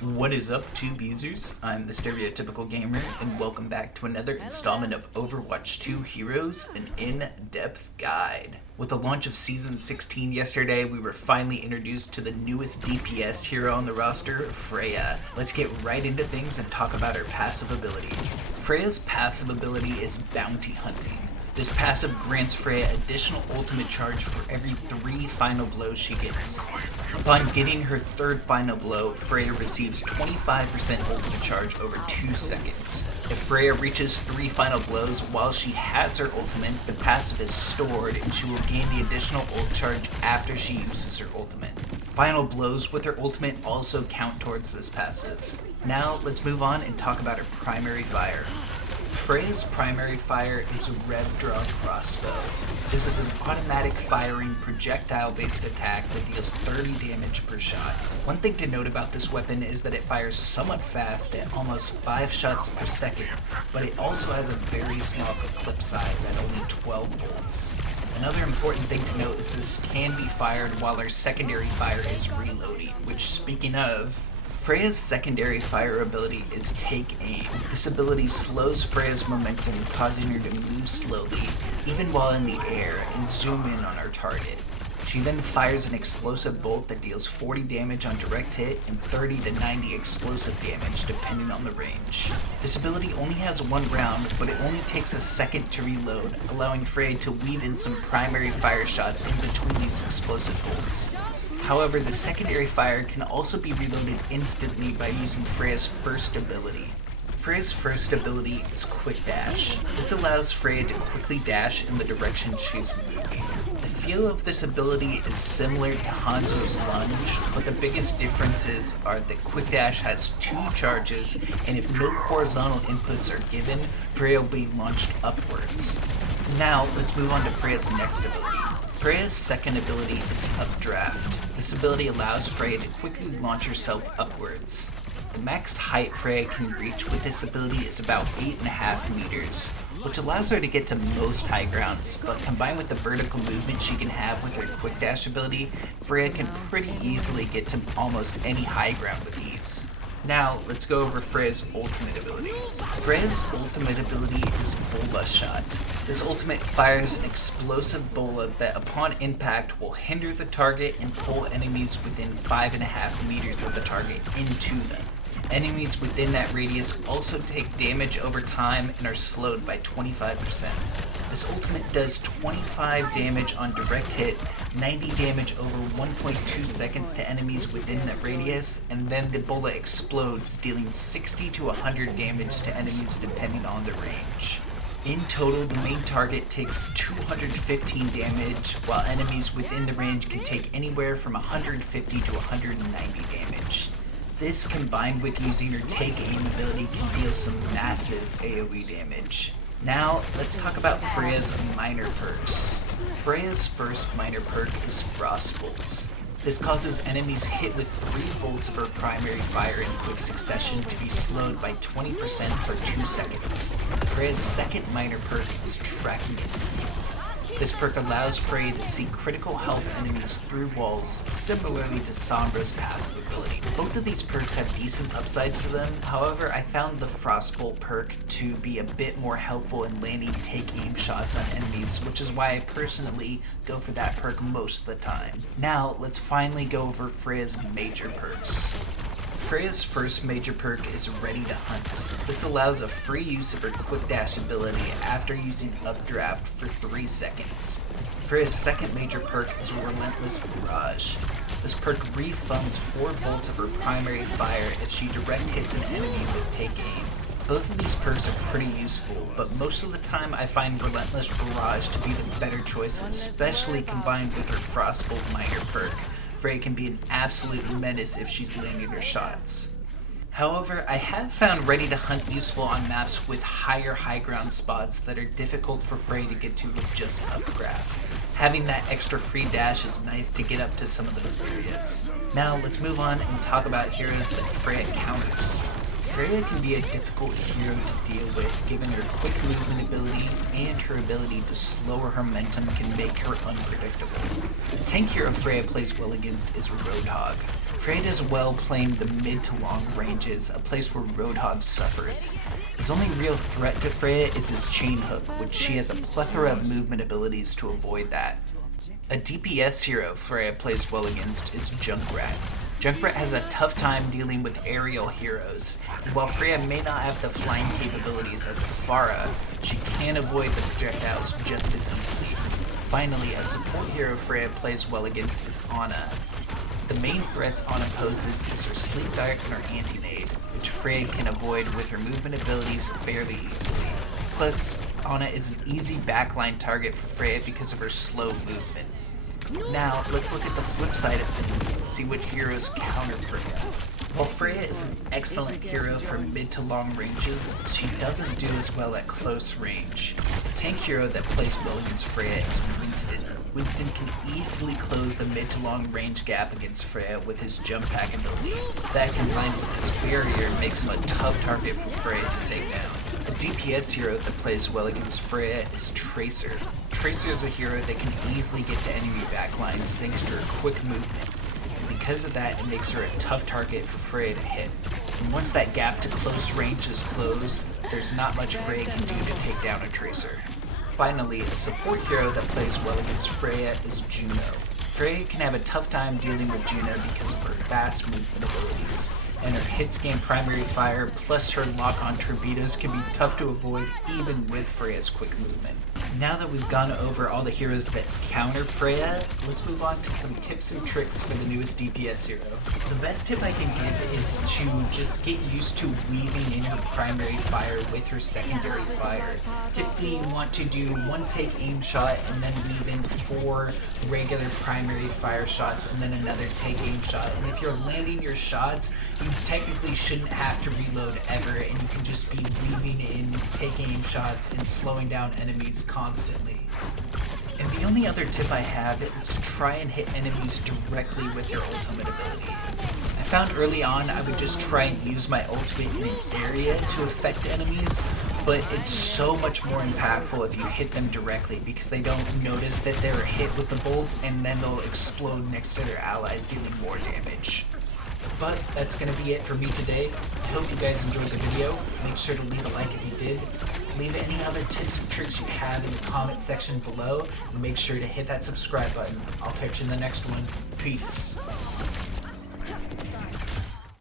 What is up, tube users? I'm the Stereotypical Gamer, and welcome back to another installment of Overwatch 2 Heroes, an in-depth guide. With the launch of Season 16 yesterday, we were finally introduced to the newest DPS hero on the roster, Freja. Let's get right into things and talk about her passive ability. Freja's passive ability is Bounty Hunting. This passive grants Freja additional ultimate charge for every 3 final blows she gets. Upon getting her 3rd final blow, Freja receives 25% ultimate charge over 2 seconds. If Freja reaches 3 final blows while she has her ultimate, the passive is stored and she will gain the additional ult charge after she uses her ultimate. Final blows with her ultimate also count towards this passive. Now let's move on and talk about her primary fire. Freja's primary fire is a red draw crossbow. This is an automatic firing projectile-based attack that deals 30 damage per shot. One thing to note about this weapon is that it fires somewhat fast at almost 5 shots per second, but it also has a very small clip size at only 12 bolts. Another important thing to note is this can be fired while her secondary fire is reloading, which, speaking of, Freja's secondary fire ability is Take Aim. This ability slows Freja's momentum, causing her to move slowly, even while in the air, and zoom in on her target. She then fires an explosive bolt that deals 40 damage on direct hit and 30 to 90 explosive damage depending on the range. This ability only has 1 round, but it only takes a second to reload, allowing Freja to weave in some primary fire shots in between these explosive bolts. However, the secondary fire can also be reloaded instantly by using Freja's first ability. Freja's first ability is Quick Dash. This allows Freja to quickly dash in the direction she's moving. The feel of this ability is similar to Hanzo's lunge, but the biggest differences are that Quick Dash has 2 charges, and if no horizontal inputs are given, Freja will be launched upwards. Now, let's move on to Freja's next ability. Freja's second ability is Updraft. This ability allows Freja to quickly launch herself upwards. The max height Freja can reach with this ability is about 8.5 meters, which allows her to get to most high grounds, but combined with the vertical movement she can have with her Quick Dash ability, Freja can pretty easily get to almost any high ground with ease. Now, let's go over Freja's ultimate ability. Freja's ultimate ability is Bola Shot. This ultimate fires an explosive bola that upon impact will hinder the target and pull enemies within 5.5 meters of the target into them. Enemies within that radius also take damage over time and are slowed by 25%. This ultimate does 25 damage on direct hit, 90 damage over 1.2 seconds to enemies within that radius, and then the bola explodes, dealing 60 to 100 damage to enemies depending on the range. In total, the main target takes 215 damage, while enemies within the range can take anywhere from 150 to 190 damage. This, combined with using her Take Aim ability, can deal some massive AoE damage. Now, let's talk about Freja's minor perks. Freja's first minor perk is Frost Bolts. This causes enemies hit with 3 bolts of her primary fire in quick succession to be slowed by 20% for 2 seconds. Freja's second minor perk is Tracking Instinct. This perk allows Freja to see critical health enemies through walls, similarly to Sombra's passive ability. Both of these perks have decent upside to them, however I found the Frostbolt perk to be a bit more helpful in landing Take Aim shots on enemies, which is why I personally go for that perk most of the time. Now, let's finally go over Freja's major perks. Freja's first major perk is Ready to Hunt. This allows a free use of her Quick Dash ability after using Updraft for 3 seconds. Freja's second major perk is Relentless Barrage. This perk refunds 4 bolts of her primary fire if she direct hits an enemy with Take Aim. Both of these perks are pretty useful, but most of the time I find Relentless Barrage to be the better choice, especially combined with her Frostbolt minor perk. Freja can be an absolute menace if she's landing her shots. However, I have found Ready to Hunt useful on maps with higher high ground spots that are difficult for Freja to get to with just Updraft. Having that extra free dash is nice to get up to some of those areas. Now let's move on and talk about heroes that Freja counters. Freja can be a difficult hero to deal with given her quick movement ability and her ability to slow her momentum can make her unpredictable. The tank hero Freja plays well against is Roadhog. Freya does well playing the mid to long ranges, a place where Roadhog suffers. His only real threat to Freya is his chain hook, which she has a plethora of movement abilities to avoid that. A DPS hero Freya plays well against is Junkrat. Junkrat has a tough time dealing with aerial heroes, and while Freya may not have the flying capabilities as Farah, she can avoid the projectiles just as easily. Finally, a support hero Freya plays well against is Ana. The main threats Ana poses is her Sleep Dart and her Anti-Nade, which Freya can avoid with her movement abilities fairly easily. Plus, Ana is an easy backline target for Freya because of her slow movement. Now, let's look at the flip side of things and see which heroes counter Freya. While Freya is an excellent hero for mid to long ranges, she doesn't do as well at close range. The tank hero that plays well against Freya is Winston. Winston can easily close the mid to long range gap against Freya with his jump pack ability. That combined with his barrier makes him a tough target for Freya to take down. A DPS hero that plays well against Freya is Tracer. Tracer is a hero that can easily get to enemy backlines thanks to her quick movement. Because of that, it makes her a tough target for Freya to hit. And once that gap to close range is closed, there's not much Freya can do to take down a Tracer. Finally, a support hero that plays well against Freya is Juno. Freya can have a tough time dealing with Juno because of her fast movement abilities, and her hit scan primary fire plus her lock-on torpedoes can be tough to avoid even with Freya's quick movement. Now that we've gone over all the heroes that counter Freya, let's move on to some tips and tricks for the newest DPS hero. The best tip I can give is to just get used to weaving in her primary fire with her secondary fire. Typically you want to do one take aim shot and then weave in 4 regular primary fire shots and then another take aim shot. And if you're landing your shots, you technically shouldn't have to reload ever, and you can just be weaving in take aim shots and slowing down enemies constantly. And the only other tip I have is to try and hit enemies directly with your ultimate ability. I found early on I would just try and use my ultimate in an area to affect enemies, but it's so much more impactful if you hit them directly because they don't notice that they're hit with the bolt and then they'll explode next to their allies, dealing more damage. But that's going to be it for me today. I hope you guys enjoyed the video. Make sure to leave a like if you did. Leave any other tips and tricks you have in the comment section below. And make sure to hit that subscribe button. I'll catch you in the next one. Peace.